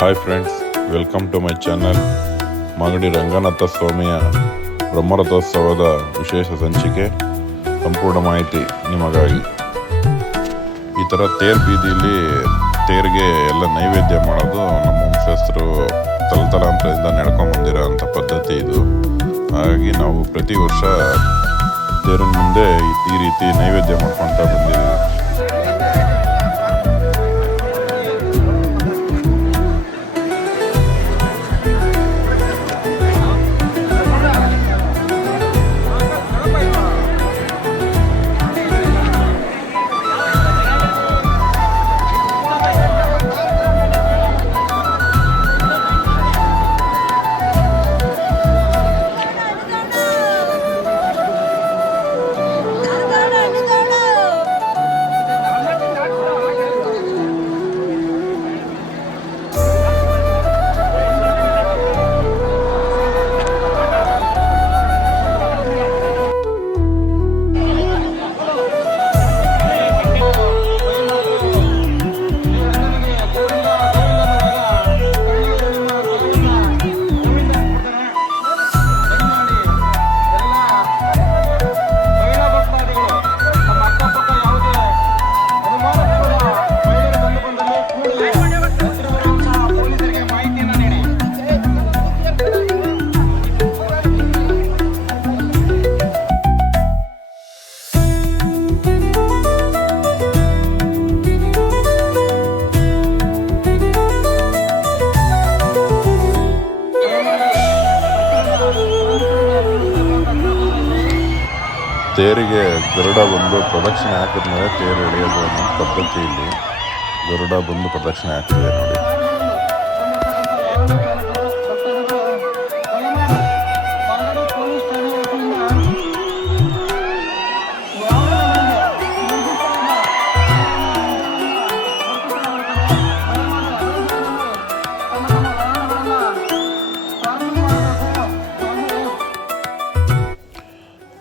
Hi friends welcome to my channel Magadi Ranganatha ಸ್ವಾಮಿಯ ಬ್ರಹ್ಮರಥೋತ್ಸವದ ವಿಶೇಷ ಸಂಚಿಕೆ ಸಂಪೂರ್ಣ ಮಾಹಿತಿ ನಿಮಗಾಗಿ ಈ ಥರ ತೇರು ಬೀದಿಯಲ್ಲಿ ತೇರಿಗೆ ಎಲ್ಲ ನೈವೇದ್ಯ ಮಾಡೋದು ನಮ್ಮ ವಂಶಸ್ಥರು ತಲತಲಾಂತರದಿಂದ ನಡ್ಕೊಂಡು ಬಂದಿರೋ ಅಂಥ ಪದ್ಧತಿ ಇದು. ಹಾಗಾಗಿ ನಾವು ಪ್ರತಿ ವರ್ಷ ತೇರಿನ ಮುಂದೆ ಈ ರೀತಿ ನೈವೇದ್ಯ ಮಾಡ್ಕೊತಾ ಬಂದಿದ್ದೀವಿ. ತೇರಿಗೆ ಗರುಡ ಬಂದು ಪ್ರದಕ್ಷಿಣೆ ಹಾಕಿದ್ಮೇಲೆ ತೇರು ಎಳೆಯೋದು ಅನ್ನೋ ಪದ್ಧತಿ ಇಲ್ಲಿ. ಗರುಡ ಬಂದು ಪ್ರದಕ್ಷಿಣೆ ಹಾಕಿದೆ ನೋಡಿ.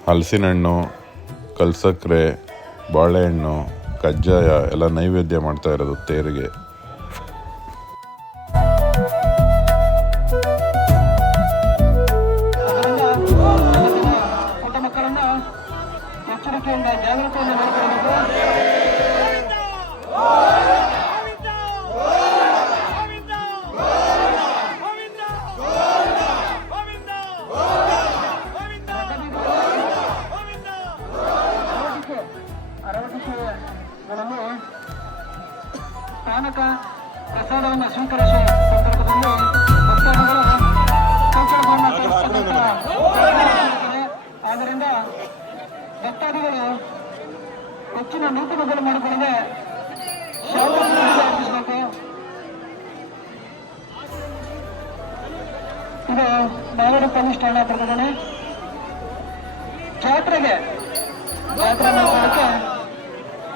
ಹಲಸಿನ ಹಣ್ಣು ಕಲ್ಸಕ್ರೆ ಬಾಳೆಹಣ್ಣು ಕಜ್ಜಾಯ ಎಲ್ಲ ನೈವೇದ್ಯ ಮಾಡ್ತಾ ಇರೋದು ತೇರಿಗೆ. ಜಾಗೃತಿಯಿಂದ ಭಕ್ತಾದಿಗಳು ಹೆಚ್ಚಿನ ಬದಲು ಮಾಡಿಕೊಳ್ಳದೆ ಅರ್ಪಿಸಬೇಕು ಇದು ನಾಗರಿಕ ಪೊಲೀಸ್ ಠಾಣಾ ಪ್ರಕಟಣೆ ಜಾತ್ರೆಗೆ ಜಾತ್ರೆ ಮಾಡೋದಕ್ಕೆ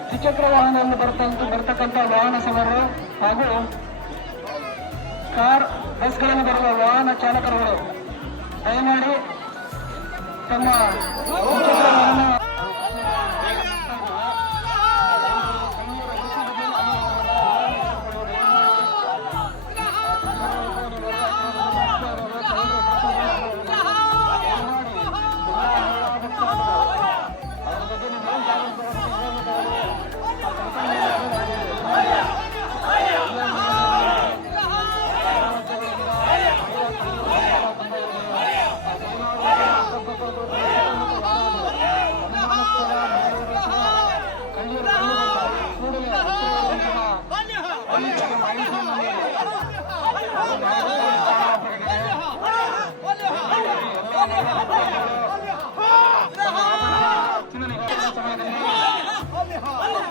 ದ್ವಿಚಕ್ರ ವಾಹನದಲ್ಲಿ ಬರ್ತಂತ ಬರ್ತಕ್ಕಂಥ ವಾಹನ ಸವಾರರು ಹಾಗೂ ಕಾರ್ ಬಸ್ಗಳನ್ನು ಬರುವ ವಾಹನ ಚಾಲಕರುಗಳು, ದಯಮಾಡಿ ತಮ್ಮ ها